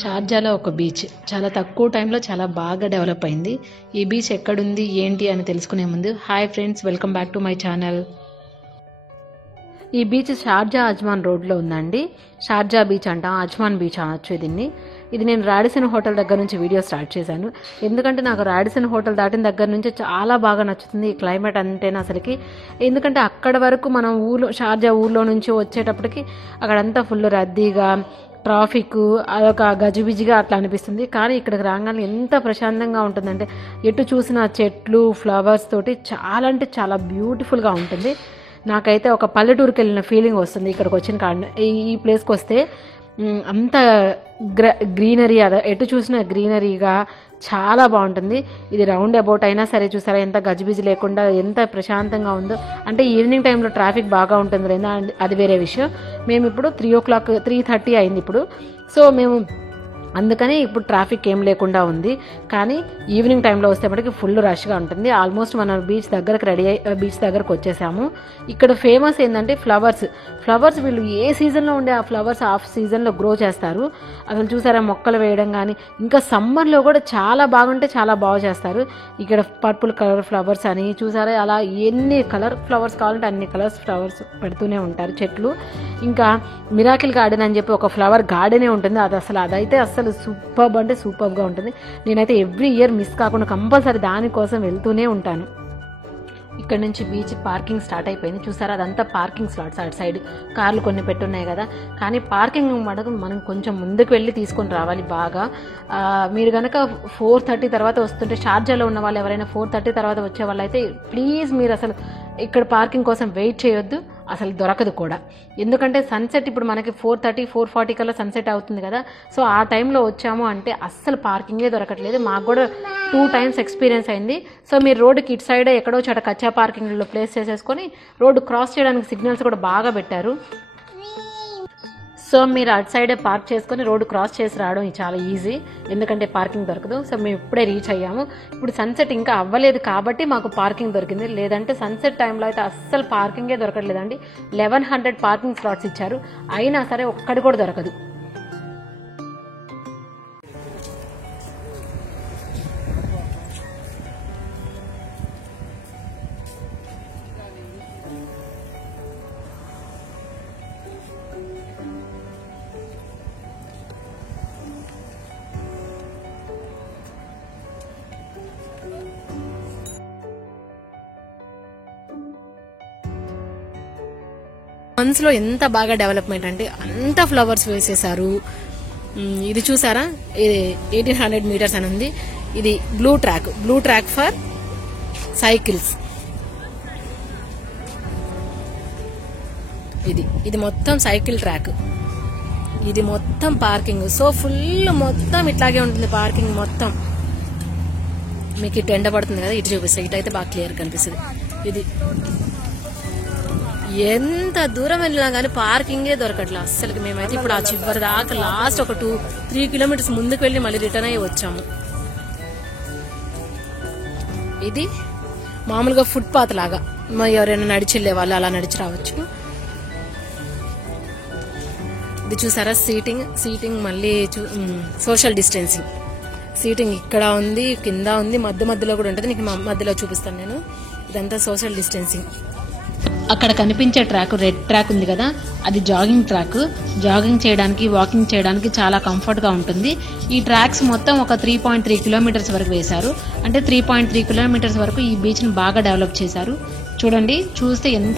షార్జాలో ఒక బీచ్ చాలా తక్కువ టైంలో చాలా బాగా డెవలప్ అయింది. ఈ బీచ్ ఎక్కడుంది ఏంటి అని తెలుసుకునే ముందు hi friends, welcome back to my channel. ఈ బీచ్ షార్జా అజ్మాన్ రోడ్లో ఉందండి. షార్జా బీచ్ అంటాం, అజ్మాన్ బీచ్ అనొచ్చు దీన్ని. ఇది నేను రాడిసన్ హోటల్ దగ్గర నుంచి వీడియో స్టార్ట్ చేశాను. ఎందుకంటే నాకు రాడిసన్ హోటల్ దాటిన దగ్గర నుంచి చాలా బాగా నచ్చుతుంది ఈ క్లైమేట్ అంటేనే అసలుకి. ఎందుకంటే అక్కడ వరకు మనం షార్జా ఊర్లో నుంచి వచ్చేటప్పటికి అక్కడంతా ఫుల్ రద్దీగా, ట్రాఫిక్, అదొక గజిబిజిగా అట్లా అనిపిస్తుంది. కానీ ఇక్కడికి రాగానే ఎంత ప్రశాంతంగా ఉంటుందంటే ఎటు చూసిన చెట్లు, ఫ్లవర్స్ తోటి చాలా అంటే చాలా బ్యూటిఫుల్గా ఉంటుంది. నాకైతే ఒక పల్లెటూరుకి వెళ్ళిన ఫీలింగ్ వస్తుంది ఇక్కడికి వచ్చిన ఈ ప్లేస్కి వస్తే. అంత గ్రీనరీ, ఎటు చూసినా గ్రీనరీగా చాలా బాగుంటుంది. ఇది రౌండ్ అబౌట్ అయినా సరే చూసారా ఎంత గజిబిజి లేకుండా ఎంత ప్రశాంతంగా ఉందో. అంటే ఈవినింగ్ టైంలో ట్రాఫిక్ బాగా ఉంటుంది లేదా, అది వేరే విషయం. మేము ఇప్పుడు 3:30 అయింది ఇప్పుడు. సో మేము అందుకని ఇప్పుడు ట్రాఫిక్ ఏం లేకుండా ఉంది. కానీ ఈవినింగ్ టైంలో వస్తే మటుకు ఫుల్ రష్గా ఉంటుంది. ఆల్మోస్ట్ మనం బీచ్ దగ్గరకు వచ్చేసాము. ఇక్కడ ఫేమస్ ఏంటంటే ఫ్లవర్స్ వీళ్ళు ఏ సీజన్లో ఉండే ఆ ఫ్లవర్స్ ఆఫ్ సీజన్లో గ్రో చేస్తారు. అసలు చూసారా మొక్కలు వేయడం కానీ, ఇంకా సమ్మర్లో కూడా చాలా బాగుంటే చాలా బాగా చేస్తారు. ఇక్కడ పర్పుల్ కలర్ ఫ్లవర్స్ అని చూసారా, అలా ఎన్ని కలర్ ఫ్లవర్స్ కావాలంటే అన్ని కలర్స్ ఫ్లవర్స్ పెడుతూనే ఉంటారు చెట్లు. ఇంకా మిరాకిల్ గార్డెన్ అని చెప్పి ఒక ఫ్లవర్ గార్డెనే ఉంటుంది. అదైతే అసలు సూపర్బ్ అంటే సూపర్గా ఉంటుంది. నేనైతే ఎవ్రీ ఇయర్ మిస్ కాకుండా కంపల్సరీ దానికోసం వెళ్తూనే ఉంటాను. ఇక్కడ నుంచి బీచ్ పార్కింగ్ స్టార్ట్ అయిపోయింది. చూసారా, అదంతా పార్కింగ్ స్లాట్స్. అటు సైడ్ కార్లు కొన్ని పెట్టున్నాయి కదా. కానీ పార్కింగ్ మటుకు మనం కొంచెం ముందుకు వెళ్ళి తీసుకొని రావాలి బాగా. మీరు కనుక 4:30 తర్వాత వస్తుంటే, షార్జాలో ఉన్న వాళ్ళు ఎవరైనా 4:30 తర్వాత వచ్చే వాళ్ళు అయితే ప్లీజ్ మీరు అసలు ఇక్కడ పార్కింగ్ కోసం వెయిట్ చేయొద్దు, అసలు దొరకదు కూడా. ఎందుకంటే సన్సెట్ ఇప్పుడు మనకి 4:30, 4:40 కల్లా సన్సెట్ అవుతుంది కదా. సో ఆ టైంలో వచ్చాము అంటే అస్సలు పార్కింగే దొరకట్లేదు. మాకు కూడా 2 times ఎక్స్పీరియన్స్ అయింది. సో మీరు రోడ్డుకి ఇటు సైడే ఎక్కడో చోట కచ్చా పార్కింగ్లో ప్లేస్ చేసేసుకొని రోడ్డు క్రాస్ చేయడానికి సిగ్నల్స్ కూడా బాగా పెట్టారు. సో మీరు అటు సైడే పార్క్ చేసుకొని రోడ్డు క్రాస్ చేసి రావడం చాలా ఈజీ, ఎందుకంటే పార్కింగ్ దొరకదు. సో మేము ఇప్పుడే రీచ్ అయ్యాము. ఇప్పుడు సన్సెట్ ఇంకా అవ్వలేదు కాబట్టి మాకు పార్కింగ్ దొరికింది. లేదంటే సన్సెట్ టైంలో అయితే అస్సలు పార్కింగే దొరకట్లేదండి. 1100 పార్కింగ్ స్లాట్స్ ఇచ్చారు, అయినా సరే ఒక్కడి కూడా దొరకదు. మంత్స్లో ఎంత బాగా డెవలప్మెంట్ అంటే అంత ఫ్లవర్స్ వేసేసారు. ఇది చూసారా, ఇది 1800 meters అని ఉంది. ఇది బ్లూ ట్రాక్ ఫర్ సైకిల్స్. ఇది మొత్తం సైకిల్ ట్రాక్, ఇది మొత్తం పార్కింగ్. సో ఫుల్ మొత్తం ఇట్లాగే ఉంటుంది పార్కింగ్ మొత్తం. మీకు ఇటు ఎండ పడుతుంది కదా, ఇటు చూపిస్తాయి. ఇటు అయితే బాగా క్లియర్ కనిపిస్తుంది. ఇది ఎంత దూరం వెళ్ళినా కానీ పార్కింగే దొరకట్లేదు అస్సలకి. మేమైతే ఇప్పుడు ఆ చివరి దాకా లాస్ట్ ఒక 2-3 kilometers ముందుకు వెళ్ళి మళ్ళీ రిటర్న్ అయ్యి వచ్చాము. ఇది మామూలుగా ఫుట్ పాత్ లాగా, ఎవరైనా నడిచి వెళ్ళే వాళ్ళు అలా నడిచి రావచ్చు. ఇది చూసారా, సీటింగ్ మళ్ళీ సోషల్ డిస్టెన్సింగ్. సీటింగ్ ఇక్కడ ఉంది, కింద ఉంది, మధ్యలో కూడా ఉంటుంది. నీకు మధ్యలో చూపిస్తాను నేను. ఇదంతా సోషల్ డిస్టెన్సింగ్. అక్కడ కనిపించే ట్రాక్, రెడ్ ట్రాక్ ఉంది కదా, అది జాగింగ్ ట్రాక్. జాగింగ్ చేయడానికి, వాకింగ్ చేయడానికి చాలా కంఫర్ట్గా ఉంటుంది. ఈ ట్రాక్స్ మొత్తం ఒక 3.3 kilometers వరకు వేశారు. అంటే 3.3 kilometers వరకు ఈ బీచ్ని బాగా డెవలప్ చేశారు. చూడండి, చూస్తే ఎంత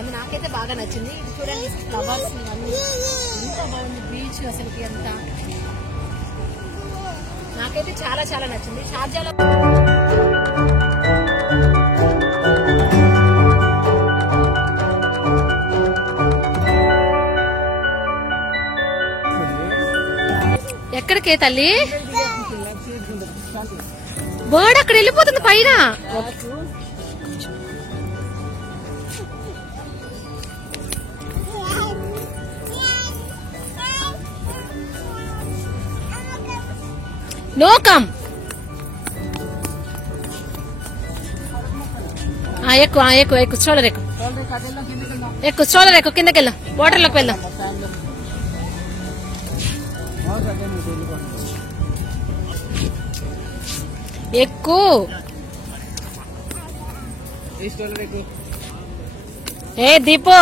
బాగుంది, నాకైతే బాగా నచ్చింది. ఇది చూడండి ఫ్లవర్స్ ఇవన్నీ ఎంత బాగుంది బీచ్, అసలుకి ఎంత నాకైతే చాలా చాలా నచ్చింది. షార్జాలో ఎక్కడికే తల్లి బర్డ్ అక్కడ వెళ్ళిపోతుంది పైన. నో కమ్ ఎక్కువ ఎక్కువ ఎక్కువ స్ట్రోలర్ ఎక్కువ ఎక్కువ స్ట్రోలర్ ఎక్కువ కిందకి వెళ్ళు, వాటర్ లోకి వెళ్దాం. ఎక్కువ ఏ దీపు